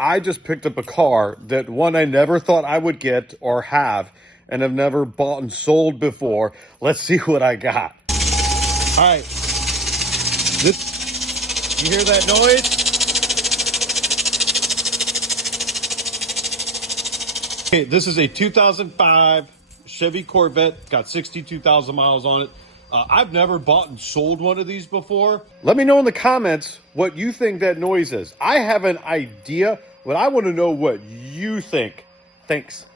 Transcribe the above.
I just picked up a car that one I never thought I would get or have and have never bought and sold before. Let's see what I got. All right. You hear that noise? Okay, this is a 2005 Chevy Corvette, got 62,000 miles on it. I've never bought and sold one of these before. Let me know in the comments what you think that noise is. I have an idea, but I want to know what you think. Thanks.